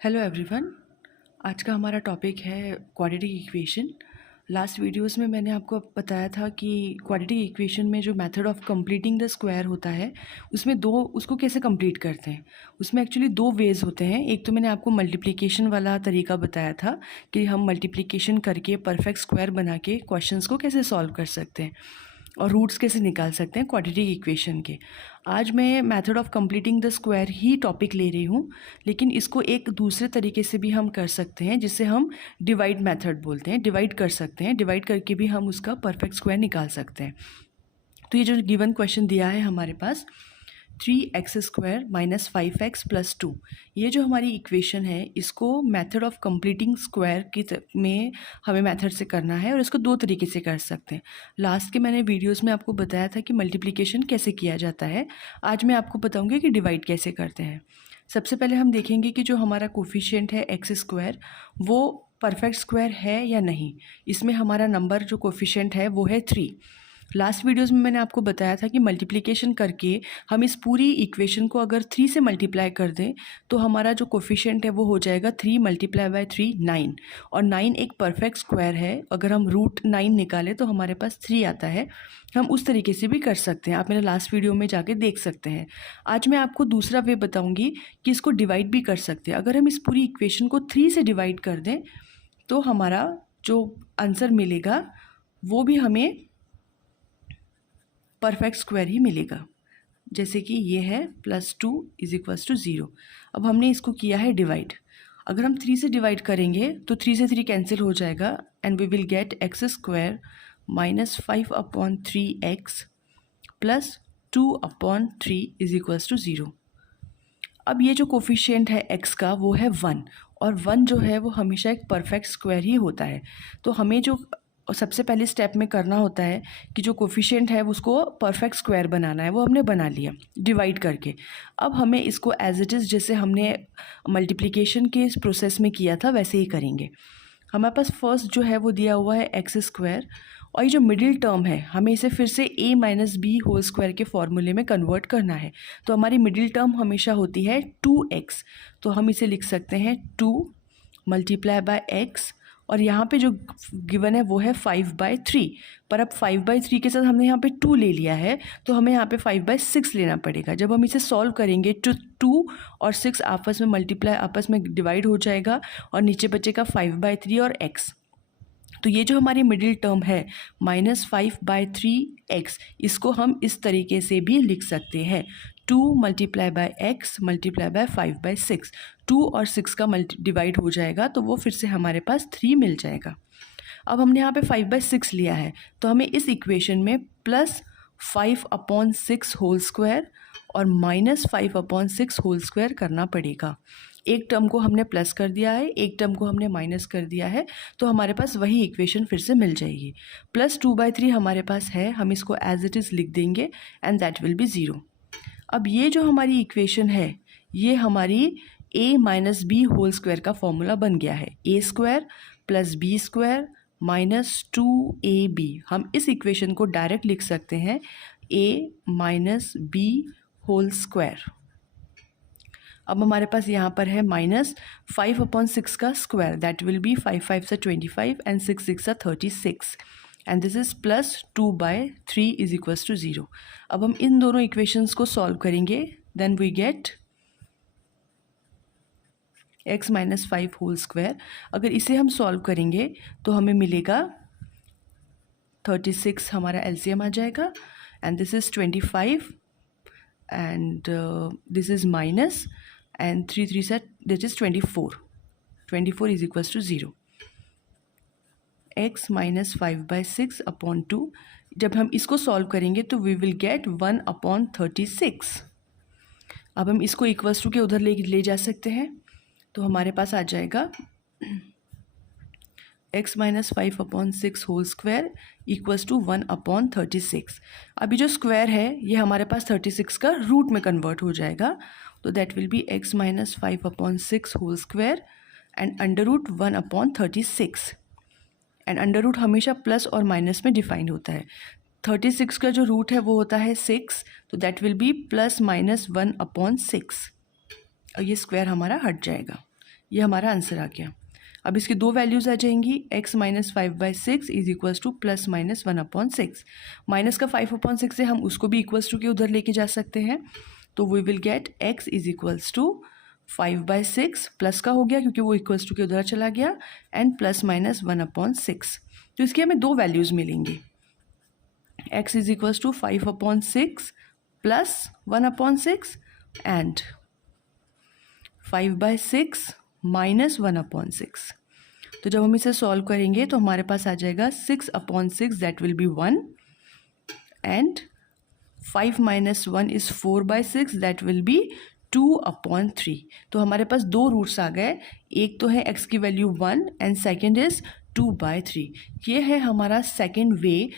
Hello everyone. आज का हमारा टॉपिक है क्वाड्रेटिक इक्वेशन। लास्ट वीडियोस में मैंने आपको बताया था कि क्वाड्रेटिक इक्वेशन में जो method of completing the square होता है उसमें उसको कैसे कंप्लीट करते हैं। उसमें एक्चुअली दो वेज होते हैं। एक तो मैंने आपको मल्टीप्लिकेशन वाला तरीका बताया था कि हम मल्टीप्लिकेशन करके परफेक्ट स्क्वायर बना के क्वेश्चंस को कैसे सॉल्व कर सकते हैं और रूट्स कैसे निकाल सकते हैं क्वाड्रेटिक इक्वेशन के। आज मैं method of completing the square he topic ले रही हूँ, लेकिन इसको एक दूसरे तरीके से भी हम कर सकते हैं जिसे हम डिवाइड मेथड बोलते हैं। डिवाइड कर सकते हैं, डिवाइड करके भी हम उसका परफेक्ट स्क्वायर निकाल सकते हैं। तो ये जो गिवन क्वेश्चन दिया है हमारे पास 3x² - 5x + 2, ये जो हमारी इक्वेशन है इसको मेथड ऑफ कंप्लीटिंग स्क्वायर में हमें मेथड से करना है और इसको दो तरीके से कर सकते हैं। लास्ट के मैंने वीडियोस में आपको बताया था कि मल्टीप्लिकेशन कैसे किया जाता है। आज मैं आपको बताऊंगी कि डिवाइड कैसे करते हैं। सबसे पहले हम देखेंगे कि जो हमारा कोफिशिएंट है x² वो परफेक्ट स्क्वायर है या नहीं। इसमें हमारा नंबर जो कोफिशिएंट है वो है 3। लास्ट वीडियोस में मैंने आपको बताया था कि मल्टीप्लिकेशन करके हम इस पूरी इक्वेशन को अगर 3 से मल्टीप्लाई कर दें तो हमारा जो कोफिशिएंट है वो हो जाएगा 3 × 3 9, और 9 एक परफेक्ट स्क्वायर है। अगर हम √9 निकालें तो हमारे पास 3 आता है। हम उस तरीके से भी कर सकते हैं, आप मेरे लास्ट वीडियो में जाके देख सकते हैं। आज मैं आपको दूसरा वे बताऊँगी कि इसको डिवाइड भी कर सकते हैं। अगर हम इस पूरी इक्वेशन को 3 से डिवाइड कर दें तो हमारा जो आंसर मिलेगा वो भी हमें परफेक्ट स्क्वायर ही मिलेगा। जैसे कि ये है +2 = 0। अब हमने इसको किया है डिवाइड। अगर हम 3 से डिवाइड करेंगे तो 3 से 3 कैंसिल हो जाएगा and we will gate x² - 5/3x + 2/3 = 0। अब ये जो कोफिशिएंट है x का वो है 1, और 1 जो है वो हमेशा एक परफेक्ट स्क्वायर ही होता है। तो हमें जो सबसे पहले स्टेप में करना होता है कि जो कोफिशिएंट है उसको परफेक्ट स्क्वायर बनाना है, वो हमने बना लिया डिवाइड करके। अब हमें इसको एज इट इज़ जैसे हमने मल्टीप्लिकेशन के इस प्रोसेस में किया था वैसे ही करेंगे। हमारे पास फर्स्ट जो है वो दिया हुआ है x², और ये जो मिडिल टर्म है हमें इसे फिर से a - b² के फॉर्मूले में कन्वर्ट करना है। तो हमारी मिडिल टर्म हमेशा होती है 2x, तो हम इसे लिख सकते हैं 2 × x, और यहाँ पे जो गिवन है वो है 5/3। पर अब 5/3 के साथ हमने यहाँ पे 2 ले लिया है तो हमें यहाँ पे 5/6 लेना पड़ेगा। जब हम इसे सॉल्व करेंगे तो 2 और 6 आपस में डिवाइड हो जाएगा और नीचे बचेगा 5/3 और x। तो ये जो हमारी मिडिल टर्म है -5/3x, इसको हम इस तरीके से भी लिख सकते हैं 2 × x × 5/6। 2 और 6 का डिवाइड हो जाएगा तो वो फिर से हमारे पास 3 मिल जाएगा। अब हमने यहाँ पे 5/6 लिया है तो हमें इस इक्वेशन में +5/6² और -5/6² करना पड़ेगा। एक टर्म को हमने प्लस कर दिया है, एक टर्म को हमने माइनस कर दिया है, तो हमारे पास वही इक्वेशन फिर से मिल जाएगी। +2/3 हमारे पास है, हम इसको एज इट इज़ लिख देंगे एंड दैट विल बी 0। अब ये जो हमारी इक्वेशन है ये हमारी a - b² का फॉर्मूला बन गया है। a² + b² - 2ab। हम इस इक्वेशन को डायरेक्ट लिख सकते हैं a - b²। अब हमारे पास यहाँ पर है -5/6 का स्क्वायर, दैट विल बी 5 5 से 25 एंड 6 6 से 36, एंड दिस इज +2/3 = 0। अब हम इन दोनों इक्वेशंस को सॉल्व करेंगे, देन वी गेट x - 5² अगर इसे हम सॉल्व करेंगे तो हमें मिलेगा 36, हमारा एलसीएम आ जाएगा, and this is 25 and this is minus, and 3 3 set, that is 24 = 0। x - 5/6/2, जब हम इसको सॉल्व करेंगे तो वी विल गेट 1/36। अब हम इसको इक्वल्स टू के उधर ले जा सकते हैं, तो हमारे पास आ जाएगा x - 5/6² = 1/36। अभी जो स्क्वायर है ये हमारे पास 36 का रूट में कन्वर्ट हो जाएगा, तो that will be x - 5/6² and √1/36। And under root हमेशा प्लस और माइनस में डिफाइंड होता है। 36 का जो रूट है वो होता है 6, तो दैट विल बी +- 1/6, और ये स्क्वायर हमारा हट जाएगा। ये हमारा आंसर आ गया। अब इसकी दो वैल्यूज़ आ जाएंगी, x minus 5/6 is equals two plus minus 1/6। Minus का 5/6 से हम उसको भी इक्वल्स टू के उधर लेके जा सकते हैं, तो we will get x is equals to 5/6 plus का हो गया क्योंकि वो इक्वल्स टू के उधर चला गया, एंड प्लस माइनस 1/6। तो इसकी हमें दो वैल्यूज़ मिलेंगी, x is equals to 5/6 plus 1/6 and 5/6 minus 1/6। तो जब हम इसे सॉल्व करेंगे तो हमारे पास आ जाएगा 6/6 that will B 1 and 5 minus 1 is 4/6 that will B 2/3। तो हमारे पास दो रूट्स आ गए, एक तो है x की वैल्यू 1 एंड सेकेंड इज 2/3। ये है हमारा सेकेंड वे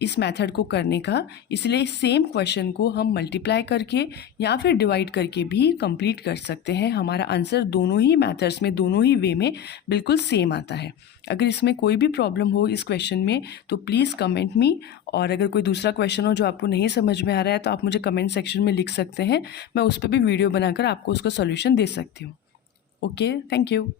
इस मेथड को करने का। इसलिए सेम क्वेश्चन को हम मल्टीप्लाई करके या फिर डिवाइड करके भी कंप्लीट कर सकते हैं। हमारा आंसर दोनों ही मेथड्स में, दोनों ही वे में बिल्कुल सेम आता है। अगर इसमें कोई भी प्रॉब्लम हो इस क्वेश्चन में तो प्लीज़ कमेंट मी, और अगर कोई दूसरा क्वेश्चन हो जो आपको नहीं समझ में आ रहा है तो आप मुझे कमेंट सेक्शन में लिख सकते हैं, मैं उस पर भी वीडियो बनाकर आपको उसका सॉल्यूशन दे सकती हूँ। Okay, thank you.